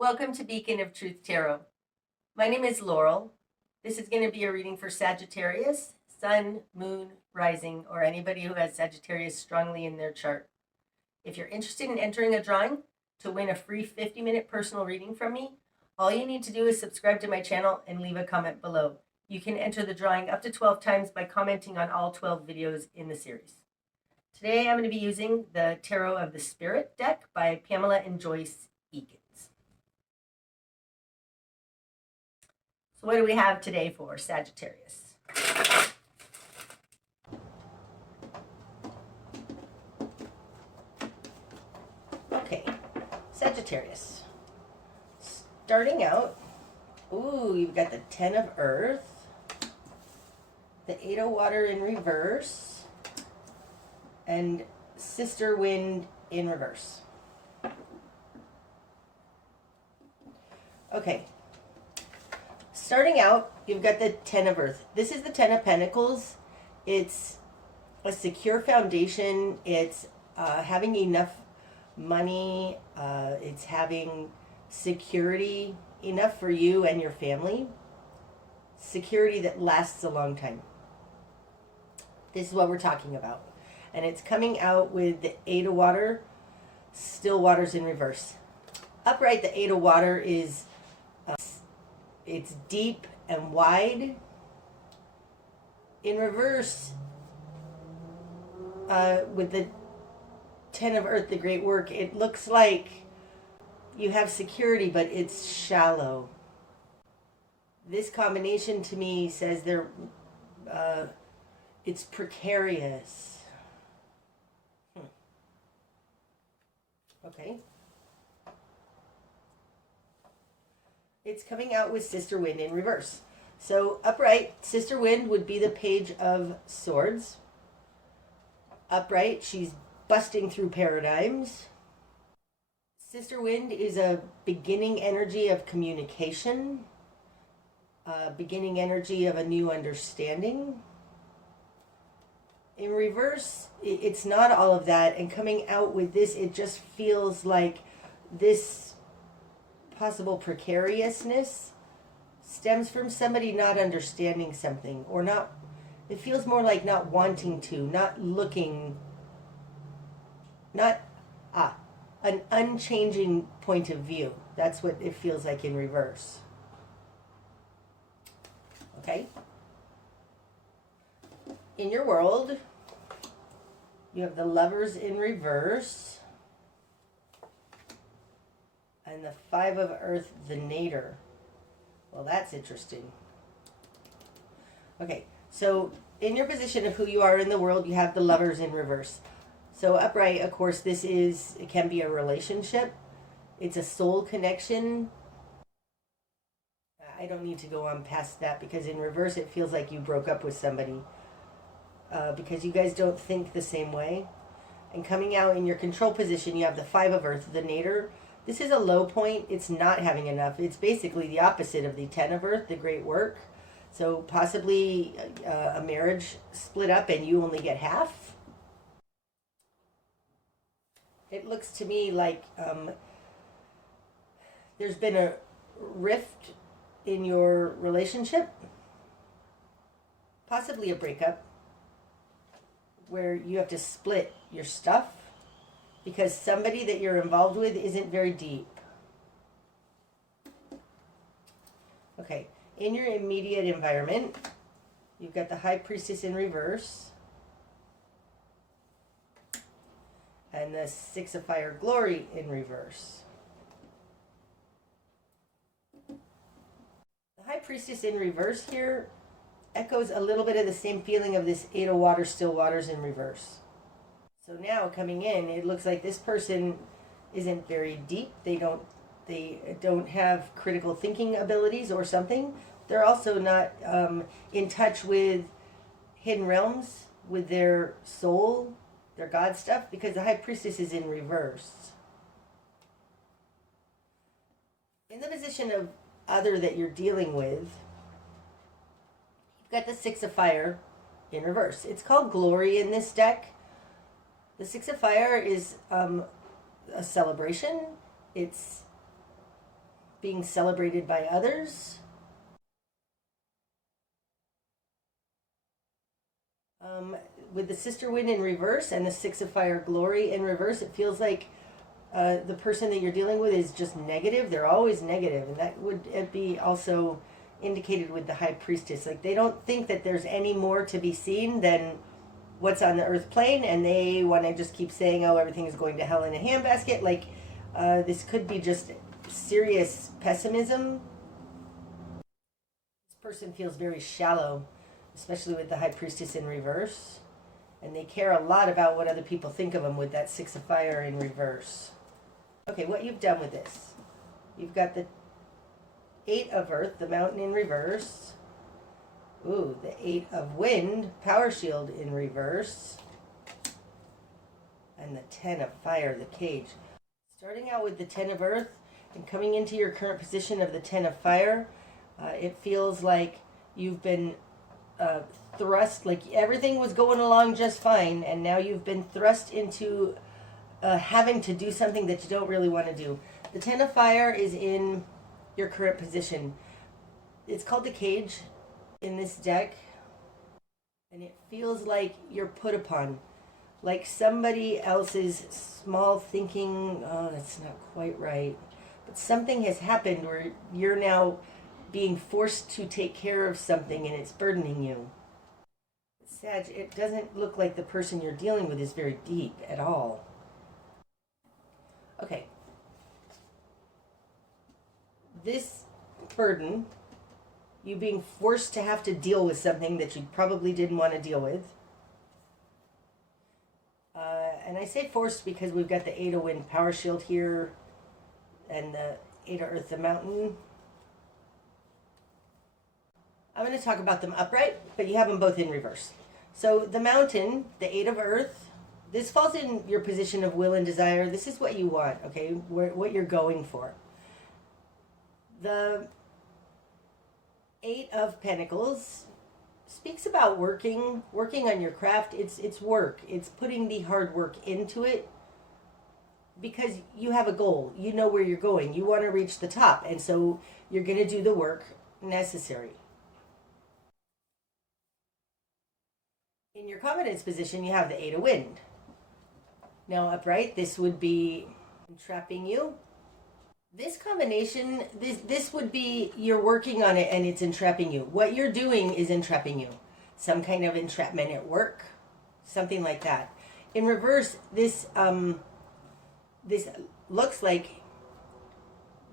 Welcome to Beacon of Truth Tarot. My name is Laurel. This is going to be a reading for Sagittarius, Sun, Moon, Rising, or anybody who has Sagittarius strongly in their chart. If you're interested in entering a drawing to win a free 50-minute personal reading from me, all you need to do is subscribe to my channel and leave a comment below. You can enter the drawing up to 12 times by commenting on all 12 videos in the series. Today I'm going to be using the Tarot of the Spirit deck by Pamela and Joyce, Eakins. So what do we have today for Sagittarius? Okay, Sagittarius. Starting out, you've got the 10 of Earth, the 8 of Water in reverse, and Sister Wind in reverse. Okay. Starting out, you've got the 10 of Earth. This is the 10 of Pentacles. It's a secure foundation. It's having enough money. It's having security enough for you and your family. Security that lasts a long time. This is what we're talking about. And it's coming out with the 8 of Water, still waters in reverse. Upright, the 8 of Water is... it's deep and wide. In reverse, with the 10 of Earth, the Great Work, it looks like you have security, but it's shallow. This combination to me says it's precarious. Okay. It's coming out with Sister Wind in reverse. So upright, Sister Wind would be the Page of Swords. Upright, she's busting through paradigms. Sister Wind is a beginning energy of communication, beginning energy of a new understanding. In reverse, it's not all of that, and coming out with this, it just feels like this possible precariousness stems from somebody not understanding something, or not, it feels more like not wanting to, not looking, an unchanging point of view. That's what it feels like in reverse. Okay? In your world, you have the Lovers in reverse, and the 5 of Earth, the Nader. Well, that's interesting. Okay, so in your position of who you are in the world, you have the Lovers in reverse. So upright, of course, it can be a relationship. It's a soul connection. I don't need to go on past that, because in reverse, it feels like you broke up with somebody because you guys don't think the same way. And coming out in your control position, you have the 5 of Earth, the Nader. This is a low point. It's not having enough. It's basically the opposite of the 10 of Earth, the Great Work. So possibly a marriage split up and you only get half. It looks to me like there's been a rift in your relationship. Possibly a breakup where you have to split your stuff, because somebody that you're involved with isn't very deep. Okay, in your immediate environment, you've got the High Priestess in reverse, and the 6 of Fire Glory in reverse. The High Priestess in reverse here echoes a little bit of the same feeling of this 8 of Water, still waters in reverse. So now coming in, it looks like this person isn't very deep. They don't have critical thinking abilities or something. They're also not in touch with hidden realms, with their soul, their God stuff, because the High Priestess is in reverse. In the position of other that you're dealing with, you've got the 6 of Fire in reverse. It's called Glory in this deck. The 6 of Fire is a celebration. It's being celebrated by others. With the Sister Wind in reverse and the Six of Fire Glory in reverse, it feels like the person that you're dealing with is just negative. They're always negative, and that would be also indicated with the High Priestess. Like, they don't think that there's any more to be seen than what's on the earth plane, and they want to just keep saying, oh, everything is going to hell in a handbasket. Like, this could be just serious pessimism. This person feels very shallow, especially with the High Priestess in reverse. And they care a lot about what other people think of them with that Six of Fire in reverse. Okay, what you've done with this. You've got the Eight of Earth, the Mountain in reverse. Ooh, the Eight of Wind, Power Shield in reverse. And the Ten of Fire, the Cage. Starting out with the Ten of Earth and coming into your current position of the Ten of Fire, it feels like you've been thrust, like everything was going along just fine, and now you've been thrust into having to do something that you don't really want to do. The Ten of Fire is in your current position. It's called the Cage in this deck, and it feels like you're put upon, like somebody else's small thinking. Oh, that's not quite right, but something has happened where you're now being forced to take care of something and it's burdening you. Sag, it doesn't look like the person you're dealing with is very deep at all. Okay. This burden, you being forced to have to deal with something that you probably didn't want to deal with. And I say forced because we've got the Eight of Wind Power Shield here and the Eight of Earth, the Mountain. I'm going to talk about them upright, but you have them both in reverse. So the Mountain, the Eight of Earth, this falls in your position of will and desire. This is what you want, okay? What you're going for. The Eight of Pentacles speaks about working on your craft. It's work. It's putting the hard work into it because you have a goal. You know where you're going. You want to reach the top, and so you're going to do the work necessary. In your confidence position, you have the Eight of Wind. Now, upright, this would be entrapping you. This combination, this would be you're working on it and it's entrapping you. What you're doing is entrapping you. Some kind of entrapment at work, something like that. In reverse, this looks like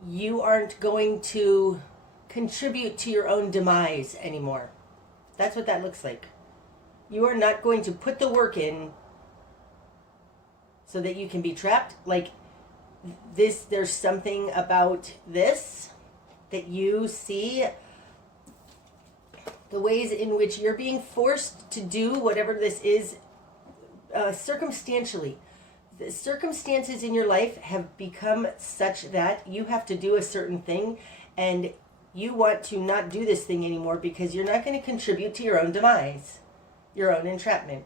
you aren't going to contribute to your own demise anymore. That's what that looks like. You are not going to put the work in so that you can be trapped. Like this, there's something about this that you see, the ways in which you're being forced to do whatever this is circumstantially. The circumstances in your life have become such that you have to do a certain thing, and you want to not do this thing anymore because you're not going to contribute to your own demise, your own entrapment.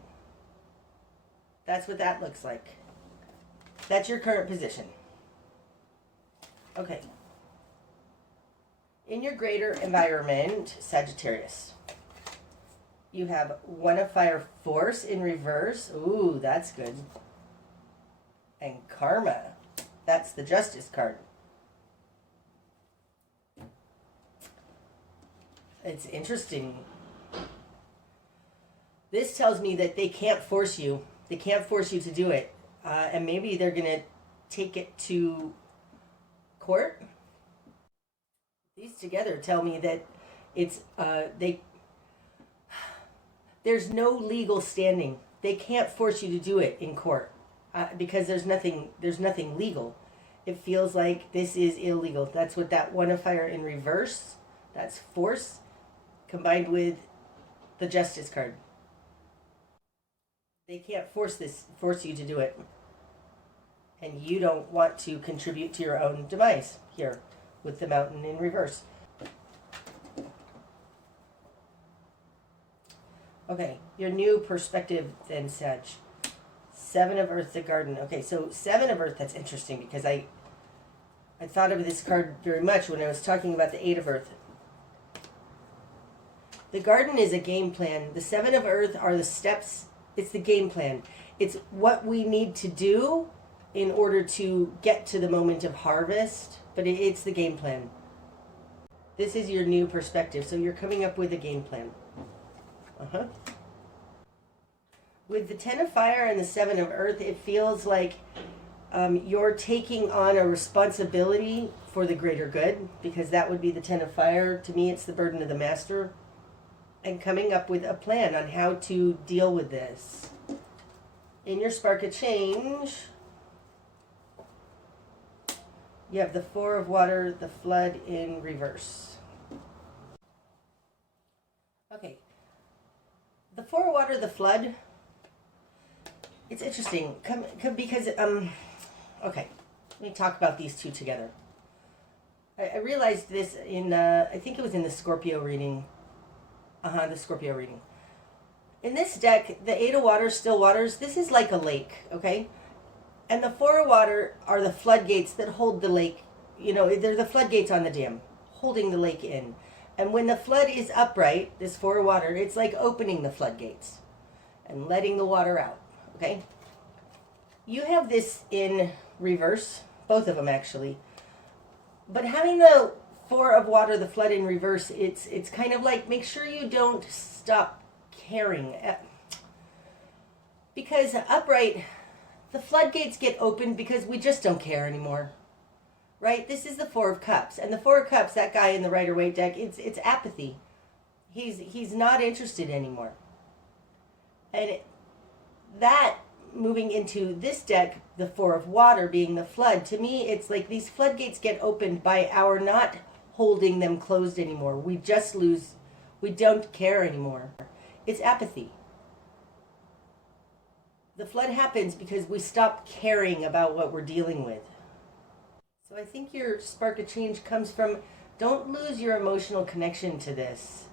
That's what that looks like. That's your current position. Okay. In your greater environment, Sagittarius, you have One of Fire Force in reverse. Ooh, that's good. And Karma. That's the Justice card. It's interesting. This tells me that they can't force you. They can't force you to do it. And maybe they're going to take it to court. These together tell me that it's there's no legal standing. They can't force you to do it in court because there's nothing legal. It feels like this is illegal. That's what that One of Fire in reverse, that's force, combined with the Justice card. They can't force you to do it. And you don't want to contribute to your own demise here with the Mountain in reverse. Okay, your new perspective then, Sag. Seven of Earth, the Garden. Okay, so Seven of Earth, that's interesting because I thought of this card very much when I was talking about the Eight of Earth. The garden is a game plan. The Seven of Earth are the steps. It's the game plan. It's what we need to do in order to get to the moment of harvest, but it's the game plan. This is your new perspective, so you're coming up with a game plan. With the Ten of Fire and the Seven of Earth, it feels like you're taking on a responsibility for the greater good, because that would be the Ten of Fire. To me, it's the burden of the master. And coming up with a plan on how to deal with this. In your Spark of Change, you have the Four of Water, the Flood in reverse. Okay. The Four of Water, the Flood, it's interesting because, okay, let me talk about these two together. I realized this in, I think it was in the Scorpio reading. The Scorpio reading. In this deck, the Eight of Waters, Still Waters, this is like a lake, okay? And the Four of Water are the floodgates that hold the lake. You know, they're the floodgates on the dam, holding the lake in. And when the flood is upright, this Four of Water, it's like opening the floodgates and letting the water out, okay? You have this in reverse, both of them actually. But having the Four of Water, the Flood in reverse, it's kind of like, make sure you don't stop caring. Because upright, the floodgates get opened because we just don't care anymore. Right? This is the Four of Cups. And the Four of Cups, that guy in the Rider-Waite deck, it's apathy. He's not interested anymore. And that, moving into this deck, the Four of Water being the flood, to me, it's like these floodgates get opened by our not holding them closed anymore. We just lose, we don't care anymore. It's apathy. The flood happens because we stop caring about what we're dealing with. So I think your Spark of Change comes from, don't lose your emotional connection to this.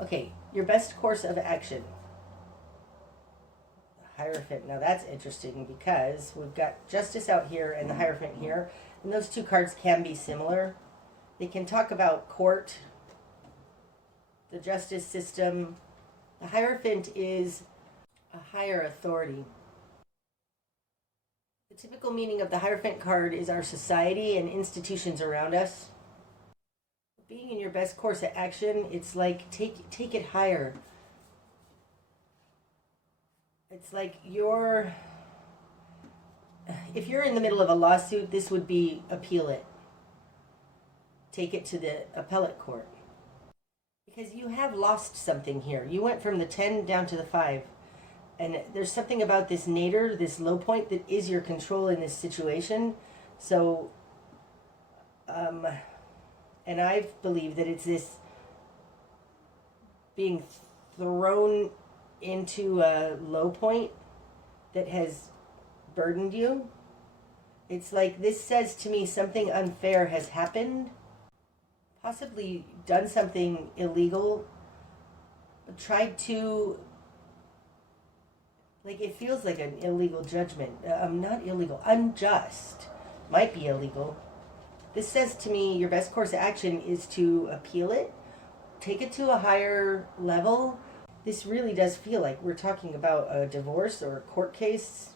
Okay, your best course of action. Hierophant. Now that's interesting because we've got Justice out here and the Hierophant here. And those two cards can be similar. They can talk about court, the justice system. The Hierophant is a higher authority. The typical meaning of the Hierophant card is our society and institutions around us. Being in your best course of action, it's like take it higher. It's like if you're in the middle of a lawsuit, this would be appeal it. Take it to the appellate court. Because you have lost something here. You went from the 10 down to the 5. And there's something about this nadir, this low point, that is your control in this situation. So, and I believe that it's this being thrown into a low point that has burdened you. It's like this says to me something unfair has happened, possibly done something illegal, tried to, like, it feels like an illegal judgment. Not illegal, unjust. Might be illegal. This says to me your best course of action is to appeal it, take it to a higher level. This really does feel like we're talking about a divorce or a court case.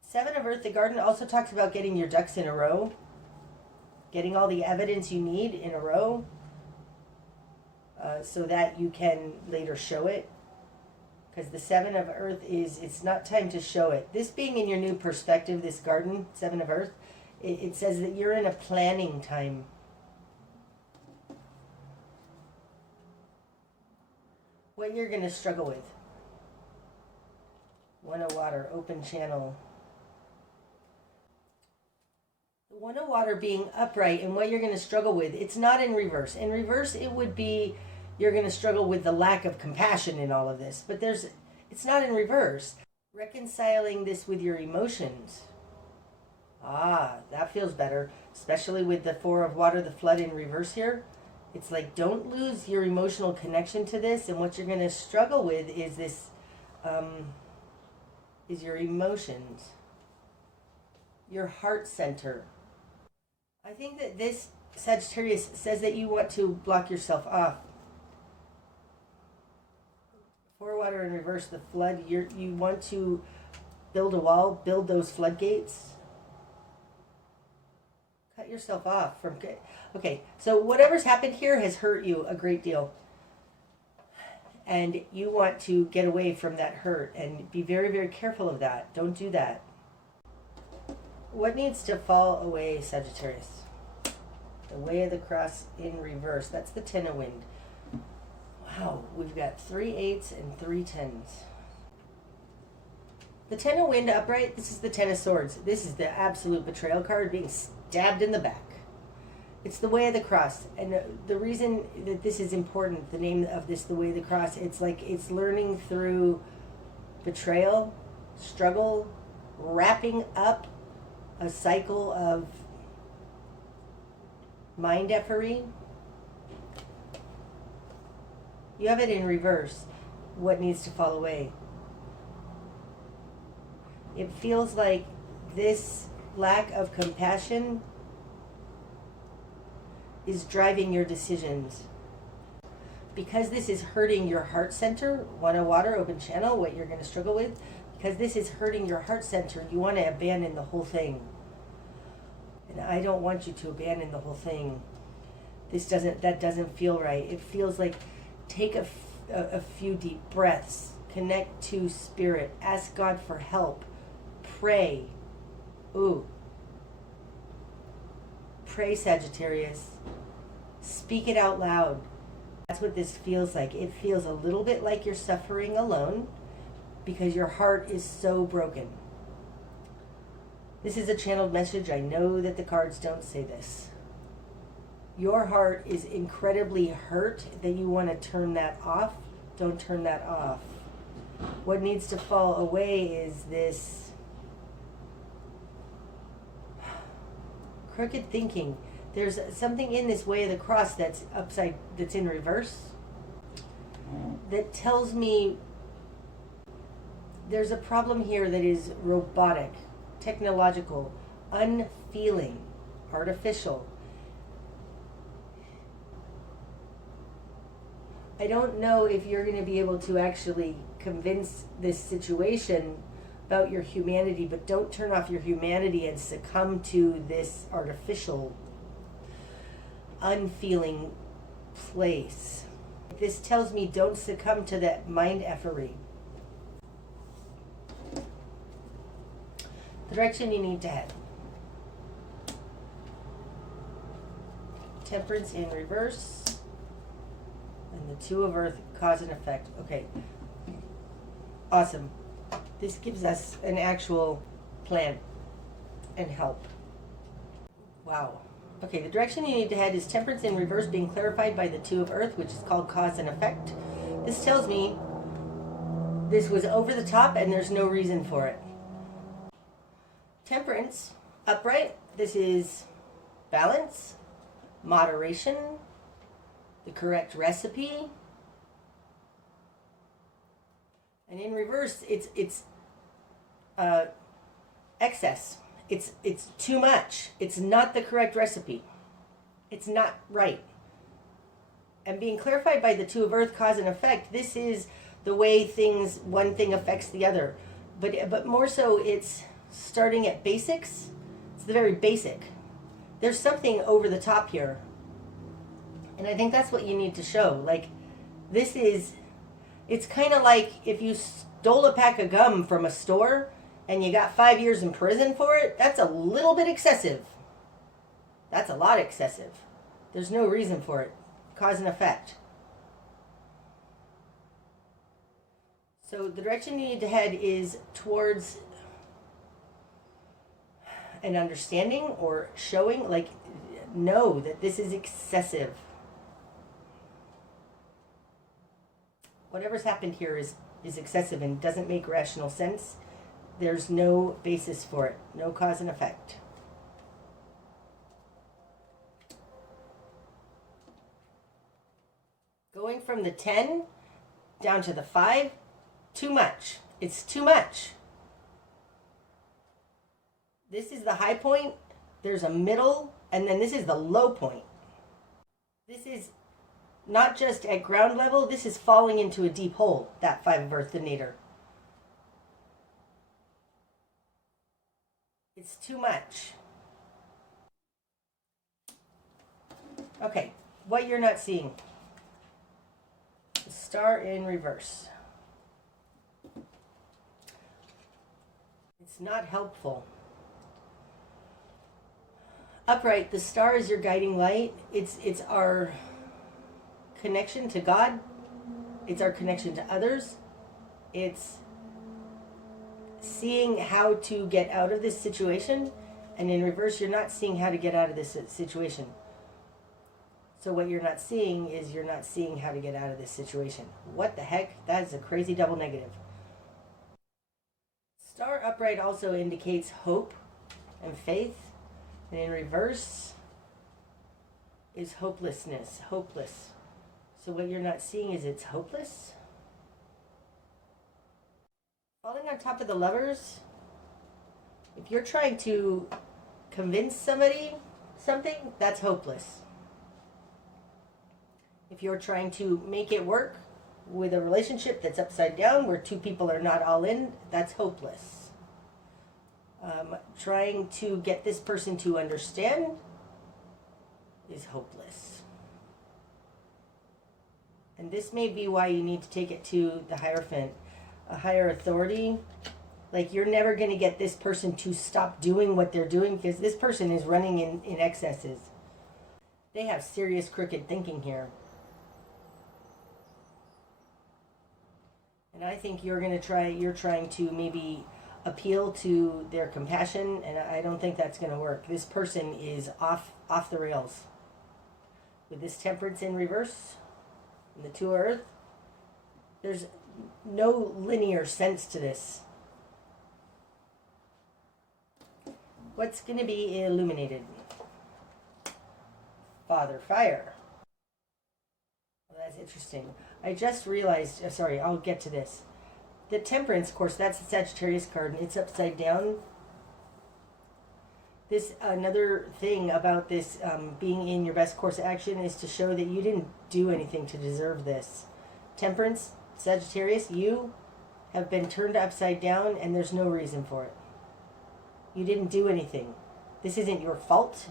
Seven of Earth, the garden also talks about getting your ducks in a row, getting all the evidence you need in a row, so that you can later show it. Because the Seven of Earth is, it's not time to show it. This being in your new perspective, this garden, Seven of Earth, it says that you're in a planning time. What you're going to struggle with. One of Water, open channel. The One of Water being upright and what you're going to struggle with, it's not in reverse. In reverse, it would be you're going to struggle with the lack of compassion in all of this. But it's not in reverse. Reconciling this with your emotions. That feels better. Especially with the Four of Water, the flood in reverse here. It's like, don't lose your emotional connection to this. And what you're going to struggle with is this is your emotions, your heart center. I think that this Sagittarius says that you want to block yourself off. For water in reverse, the flood, you want to build a wall, build those floodgates. Cut yourself off from... Okay, so whatever's happened here has hurt you a great deal. And you want to get away from that hurt and be very, very careful of that. Don't do that. What needs to fall away, Sagittarius? The way of the cross in reverse. That's the Ten of Wind. Wow, we've got 3 8s and 3 10s. The Ten of Wind upright, this is the Ten of Swords. This is the absolute betrayal card, being stabbed in the back. It's the way of the cross. And the reason that this is important, the name of this, the way of the cross, it's like it's learning through betrayal, struggle, wrapping up a cycle of mind effery. You have it in reverse. What needs to fall away? It feels like this lack of compassion is driving your decisions. Because this is hurting your heart center, one of water, open channel, what you're going to struggle with, because this is hurting your heart center, you want to abandon the whole thing. And I don't want you to abandon the whole thing. That doesn't feel right. It feels like take a few deep breaths, connect to spirit, ask God for help, pray. Ooh. Pray, Sagittarius. Speak it out loud. That's what this feels like. It feels a little bit like you're suffering alone because your heart is so broken. This is a channeled message. I know that the cards don't say this. Your heart is incredibly hurt that you want to turn that off. Don't turn that off. What needs to fall away is this crooked thinking. There's something in this way of the cross that's in reverse, that tells me there's a problem here that is robotic, technological, unfeeling, artificial. I don't know if you're going to be able to actually convince this situation about your humanity, but don't turn off your humanity and succumb to this artificial, unfeeling place. This tells me don't succumb to that mind effery. The direction you need to head. Temperance in reverse. And the Two of Earth, cause and effect. Okay. Awesome. This gives us an actual plan and help. Wow. Okay, the direction you need to head is Temperance in reverse, being clarified by the Two of Earth, which is called cause and effect. This tells me this was over the top and there's no reason for it. Temperance, upright. This is balance, moderation, the correct recipe. And in reverse, it's excess. It's too much. It's not the correct recipe. It's not right. And being clarified by the Two of Earth, cause and effect, this is the way one thing affects the other. But more so, it's starting at basics. It's the very basic. There's something over the top here. And I think that's what you need to show. Like, it's kind of like if you stole a pack of gum from a store and you got 5 years in prison for it. That's a little bit excessive. That's a lot excessive. There's no reason for it. Cause and effect. So the direction you need to head is towards an understanding or showing, like, know that this is excessive. Whatever's happened here is excessive and doesn't make rational sense. There's no basis for it. No cause and effect. Going from the 10 down to the 5, too much. It's too much. This is the high point, there's a middle, and then this is the low point. This is not just at ground level, this is falling into a deep hole, that Five of Earth, the nadir. It's too much. Okay, what you're not seeing. The Star in reverse. It's not helpful. Upright, the star is your guiding light. It's our connection to God. It's our connection to others. It's seeing how to get out of this situation. And in reverse, you're not seeing how to get out of this situation. So what you're not seeing is you're not seeing how to get out of this situation. What the heck? That is a crazy double negative. Star upright also indicates hope and faith. And in reverse is hopelessness, hopeless. So what you're not seeing is it's hopeless. Falling on top of the Lovers, if you're trying to convince somebody something, that's hopeless. If you're trying to make it work with a relationship that's upside down, where two people are not all in, that's hopeless. Trying to get this person to understand is hopeless. And this may be why you need to take it to the Hierophant, a higher authority. Like, you're never going to get this person to stop doing what they're doing, because this person is running in excesses. They have serious crooked thinking here. And I think you're trying to maybe appeal to their compassion, and I don't think that's going to work. This person is off the rails. With this Temperance in reverse, and the Two of Earth, there's no linear sense to this. What's going to be illuminated? Father Fire. Well, that's interesting. I just realized, sorry, I'll get to this. The Temperance, of course, that's the Sagittarius card, and it's upside down. This, another thing about this being in your best course of action is to show that you didn't do anything to deserve this. Temperance, Sagittarius, you have been turned upside down, and there's no reason for it. You didn't do anything. This isn't your fault.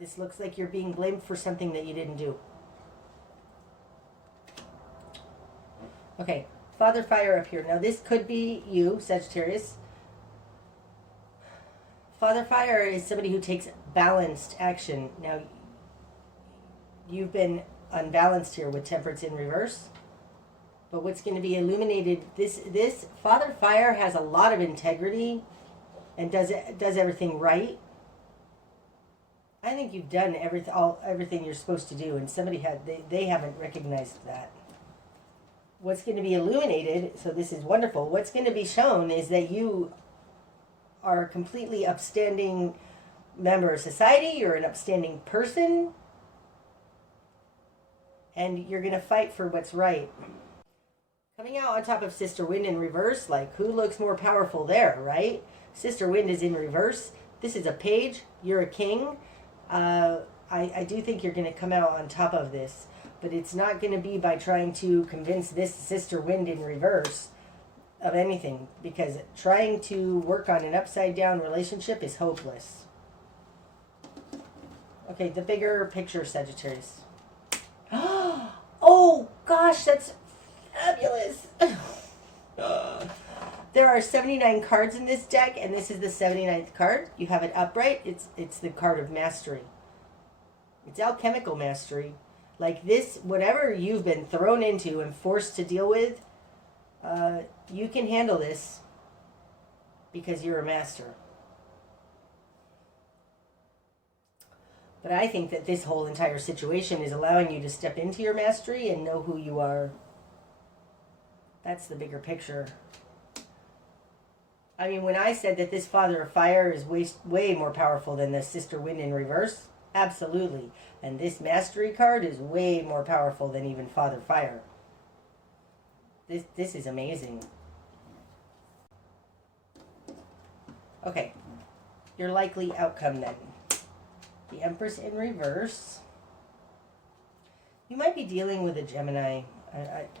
This looks like you're being blamed for something that you didn't do. Okay, Father Fire up here. Now this could be you, Sagittarius. Father Fire is somebody who takes balanced action. Now, you've been unbalanced here with Temperance in reverse. But what's going to be illuminated, this Father Fire has a lot of integrity and does everything right. I think you've done everything you're supposed to do, and they haven't recognized that. What's going to be illuminated, so this is wonderful, what's going to be shown is that you are a completely upstanding member of society, you're an upstanding person, and you're going to fight for what's right. Coming out on top of Sister Wind in reverse, like, who looks more powerful there, right? Sister Wind is in reverse. This is a page. You're a king. I do think you're going to come out on top of this, but it's not going to be by trying to convince this Sister Wind in reverse of anything, because trying to work on an upside down relationship is hopeless. Okay, the bigger picture, Sagittarius. Oh gosh, that's fabulous. There are 79 cards in this deck, and this is the 79th card. You have it upright. It's the card of mastery. It's alchemical mastery. Like this, whatever you've been thrown into and forced to deal with, you can handle this because you're a master. But I think that this whole entire situation is allowing you to step into your mastery and know who you are. That's the bigger picture. I mean, when I said that this Father of Fire is way more powerful than the Sister Wind in reverse, absolutely. And this Mastery card is way more powerful than even Father Fire. This is amazing. Okay, your likely outcome then. The Empress in reverse. You might be dealing with a Gemini.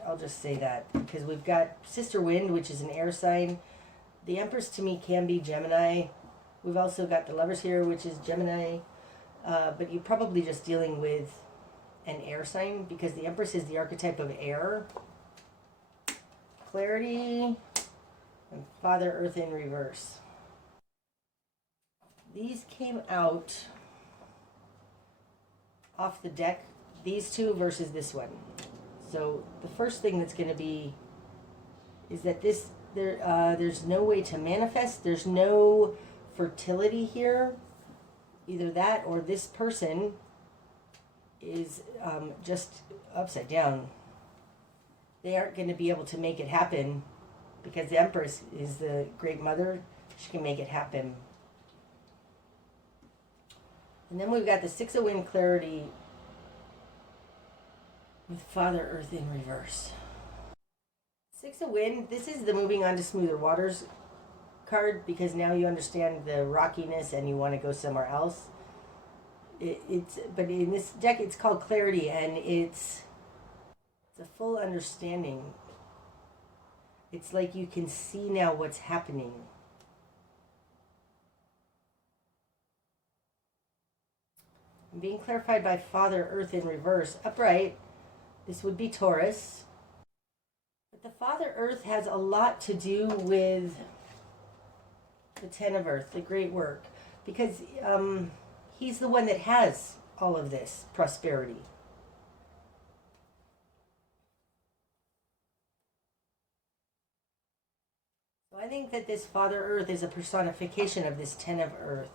I'll just say that because we've got Sister Wind, which is an air sign. The Empress to me can be Gemini. We've also got the Lovers here, which is Gemini. But you're probably just dealing with an air sign because the Empress is the archetype of air. Clarity and Father Earth in reverse. These came out off the deck, these two versus this one. So the first thing that's going to be is that there's no way to manifest. There's no fertility here. Either that or this person is just upside down. They aren't going to be able to make it happen because the Empress is the Great Mother. She can make it happen. And then we've got the Six of Wind clarity with Father Earth in reverse. Six of Wind, this is the moving on to smoother waters card because now you understand the rockiness and you want to go somewhere else. But in this deck it's called clarity and it's a full understanding. It's like you can see now what's happening. I'm being clarified by Father Earth in reverse. Upright, this would be Taurus. But the Father Earth has a lot to do with the Ten of Earth, the great work. Because he's the one that has all of this prosperity. So I think that this Father Earth is a personification of this Ten of Earth.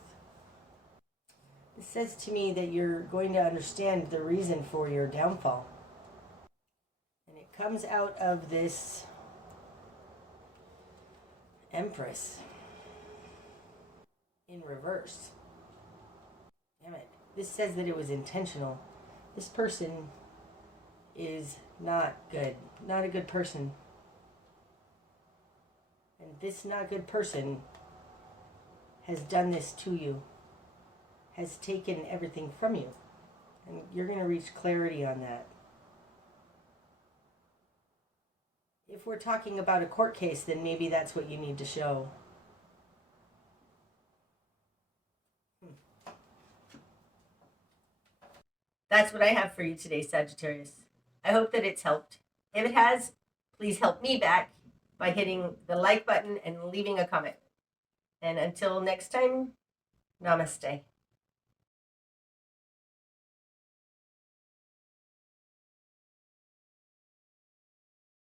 It says to me that you're going to understand the reason for your downfall. And it comes out of this Empress in reverse. Damn it. This says that it was intentional. This person is not good. Not a good person. And this not good person has done this to you. Has taken everything from you. And you're going to reach clarity on that. If we're talking about a court case, then maybe that's what you need to show. That's what I have for you today, Sagittarius. I hope that it's helped. If it has, please help me back by hitting the like button and leaving a comment. And until next time, namaste.